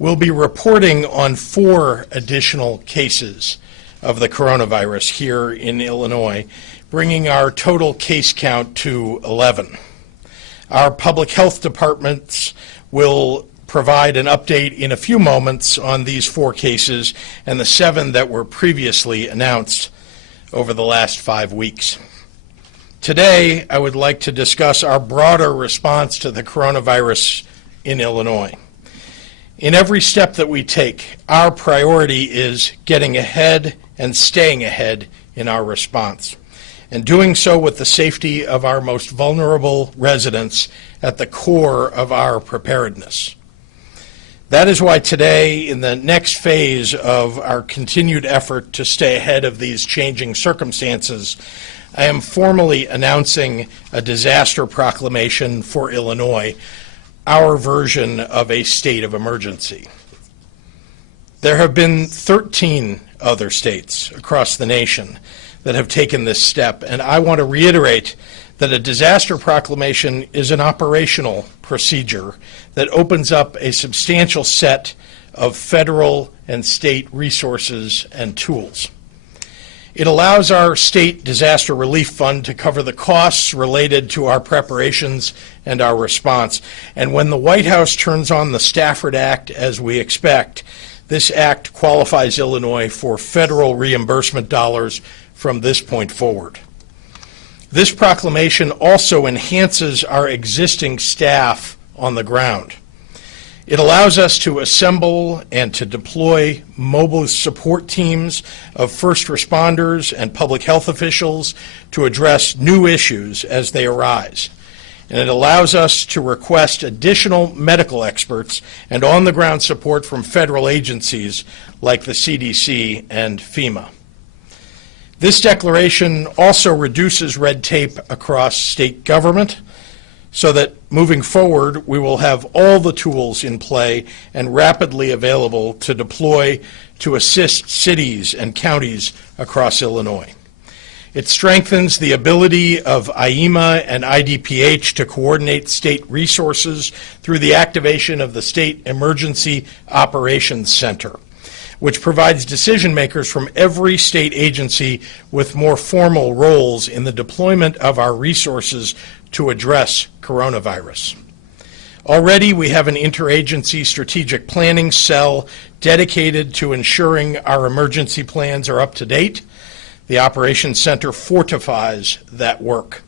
We'll be reporting on 4 additional cases of the coronavirus here in Illinois, bringing our total case count to 11. Our public health departments will provide an update in a few moments on these 4 cases and the 7 that were previously announced over the last 5 weeks. Today, I would like to discuss our broader response to the coronavirus in Illinois. In every step that we take, our priority is getting ahead and staying ahead in our response, and doing so with the safety of our most vulnerable residents at the core of our preparedness. That is why today, in the next phase of our continued effort to stay ahead of these changing circumstances, I am formally announcing a disaster proclamation for Illinois, our version of a state of emergency. There have been 13 other states across the nation that have taken this step, and I want to reiterate that a disaster proclamation is an operational procedure that opens up a substantial set of federal and state resources and tools. It allows our state disaster relief fund to cover the costs related to our preparations and our response. And when the White House turns on the Stafford Act, as we expect, this act qualifies Illinois for federal reimbursement dollars from this point forward. This proclamation also enhances our existing staff on the ground. It allows us to assemble and to deploy mobile support teams of first responders and public health officials to address new issues as they arise. And it allows us to request additional medical experts and on-the-ground support from federal agencies like the CDC and FEMA. This declaration also reduces red tape across state government, so that moving forward, we will have all the tools in play and rapidly available to deploy to assist cities and counties across Illinois. It strengthens the ability of IEMA and IDPH to coordinate state resources through the activation of the State Emergency Operations Center, which provides decision makers from every state agency with more formal roles in the deployment of our resources to address coronavirus. Already, we have an interagency strategic planning cell dedicated to ensuring our emergency plans are up to date. The Operations Center fortifies that work.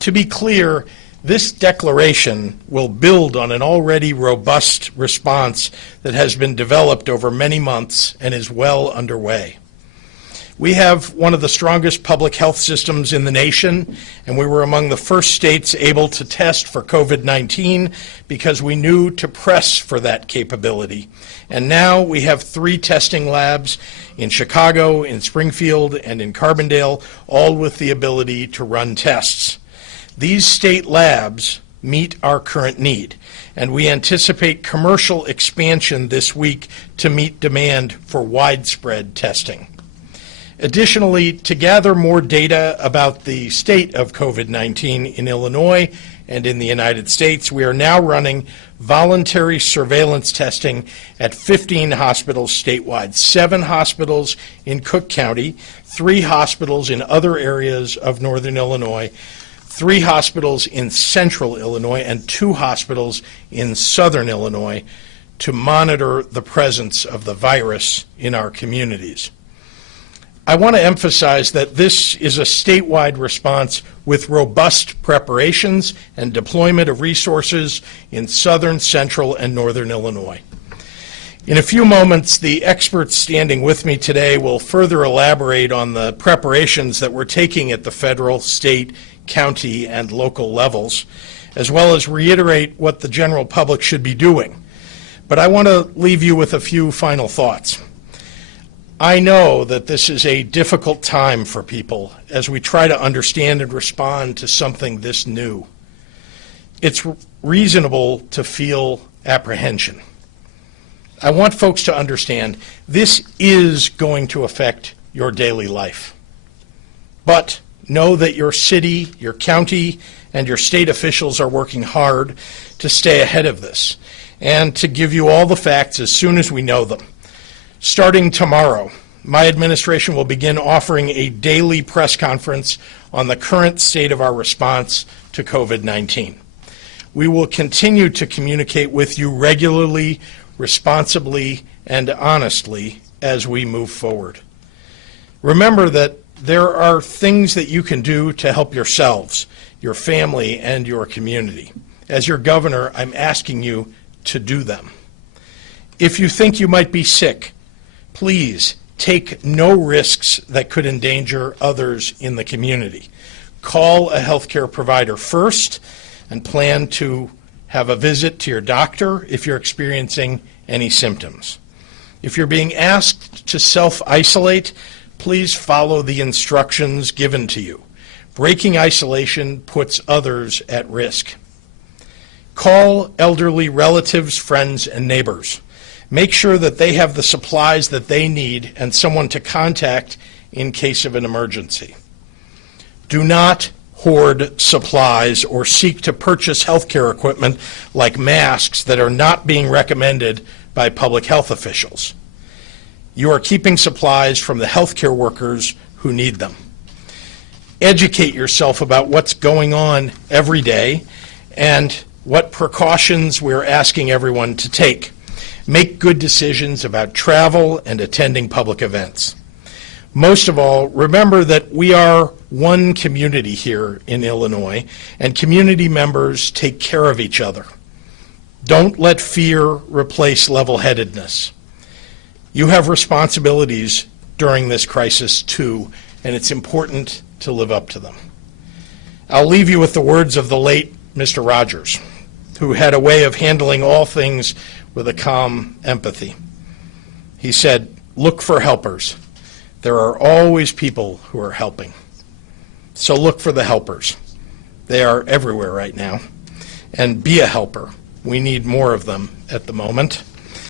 To be clear, this declaration will build on an already robust response that has been developed over many months and is well underway. We have one of the strongest public health systems in the nation, and we were among the first states able to test for COVID-19 because we knew to press for that capability. And now we have 3 testing labs in Chicago, in Springfield, and in Carbondale, all with the ability to run tests. These state labs meet our current need, and we anticipate commercial expansion this week to meet demand for widespread testing. Additionally, to gather more data about the state of COVID-19 in Illinois and in the United States, we are now running voluntary surveillance testing at 15 hospitals statewide, 7 hospitals in Cook County, 3 hospitals in other areas of northern Illinois, 3 hospitals in central Illinois, and 2 hospitals in southern Illinois to monitor the presence of the virus in our communities. I want to emphasize that this is a statewide response with robust preparations and deployment of resources in southern, central, and northern Illinois. In a few moments, the experts standing with me today will further elaborate on the preparations that we're taking at the federal, state, county, and local levels, as well as reiterate what the general public should be doing. But I want to leave you with a few final thoughts. I know that this is a difficult time for people as we try to understand and respond to something this new. It's reasonable to feel apprehension. I want folks to understand this is going to affect your daily life. But know that your city, your county, and your state officials are working hard to stay ahead of this. and to give you all the facts as soon as we know them. Starting tomorrow, my administration will begin offering a daily press conference on the current state of our response to COVID-19. We will continue to communicate with you regularly, responsibly, and honestly as we move forward. Remember that there are things that you can do to help yourselves, your family, and your community. As your governor, I'm asking you to do them. If you think you might be sick, please take no risks that could endanger others in the community. Call a healthcare provider first and plan to have a visit to your doctor if you're experiencing any symptoms. If you're being asked to self-isolate, please follow the instructions given to you. Breaking isolation puts others at risk. Call elderly relatives, friends, and neighbors. Make sure that they have the supplies that they need and someone to contact in case of an emergency. Do not hoard supplies or seek to purchase healthcare equipment like masks that are not being recommended by public health officials. You are keeping supplies from the healthcare workers who need them. Educate yourself about what's going on every day and what precautions we're asking everyone to take. Make good decisions about travel and attending public events. Most of all, remember that we are one community here in Illinois, and community members take care of each other. Don't let fear replace level-headedness. You have responsibilities during this crisis too, and it's important to live up to them. I'll leave you with the words of the late Mr. Rogers, who had a way of handling all things with a calm empathy. He said, "Look for helpers. There are always people who are helping. So look for the helpers. They are everywhere right now. And be a helper. We need more of them at the moment."